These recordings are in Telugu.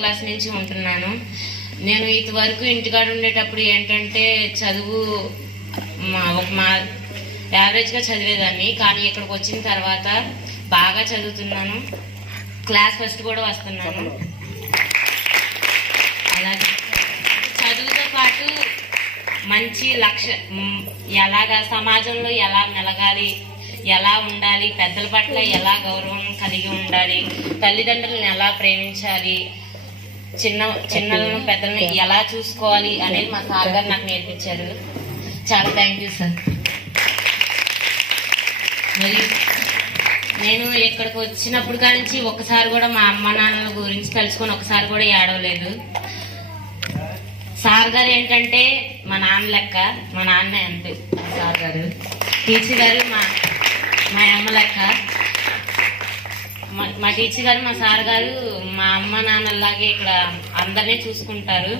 క్లాస్ నుంచి ఉంటున్నాను. నేను ఇదివరకు ఇంటికాడ ఉండేటప్పుడు ఏంటంటే చదువు మా యావరేజ్గా చదివేదాన్ని. కానీ ఇక్కడికి వచ్చిన తర్వాత బాగా చదువుతున్నాను, క్లాస్ ఫస్ట్ కూడా వస్తున్నాను. అలాగే చదువుతో పాటు మంచి ఎలాగా సమాజంలో ఎలా మెలగాలి, ఎలా ఉండాలి, పెద్దల పట్ల ఎలా గౌరవం కలిగి ఉండాలి, తల్లిదండ్రులను ఎలా ప్రేమించాలి, చిన్నలను పెద్దలను ఎలా చూసుకోవాలి అనేది మా సార్ గారు నాకు నేర్పించారు. చాలా థ్యాంక్ యూ సార్. మరి నేను ఇక్కడికి వచ్చినప్పుడు కానించి ఒకసారి కూడా మా అమ్మ నాన్నల గురించి తెలుసుకొని ఒకసారి కూడా ఏడవలేదు. సార్ గారు ఏంటంటే మా నాన్న లెక్క, మా నాన్న అంతే సార్ గారు. టీచర్ గారు మా అమ్మ లెక్క. మా టీచర్ గారు మా సార్ గారు మా అమ్మ నాన్నలాగే ఇక్కడ అందరినీ చూసుకుంటారు.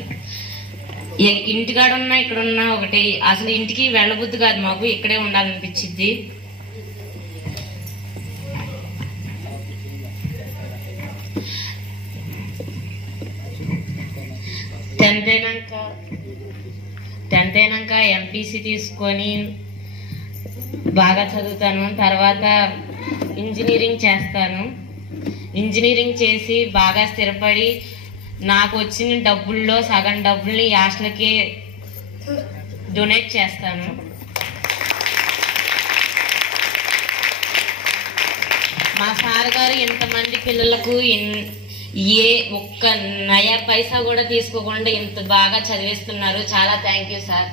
ఇంటికాడ ఉన్నా ఇక్కడ ఉన్నా ఒకటి, అసలు ఇంటికి వెళ్ళబుద్ధి కాదు, మాకు ఇక్కడే ఉండాలనిపించింది. టెన్త్ అయినాక ఎంపీసీ తీసుకొని బాగా చదువుతాను. తర్వాత ఇంజనీరింగ్ చేస్తాను. ఇంజనీరింగ్ చేసి బాగా స్థిరపడి నాకు వచ్చిన డబ్బుల్లో సగం డబ్బుల్ని హాస్టల్కి డొనేట్ చేస్తాను. మా సార్ గారు ఇంతమంది పిల్లలకు ఒక్క నయా పైసా కూడా తీసుకోకుండా ఇంత బాగా చదివిస్తున్నారు. చాలా థ్యాంక్ యూ సార్.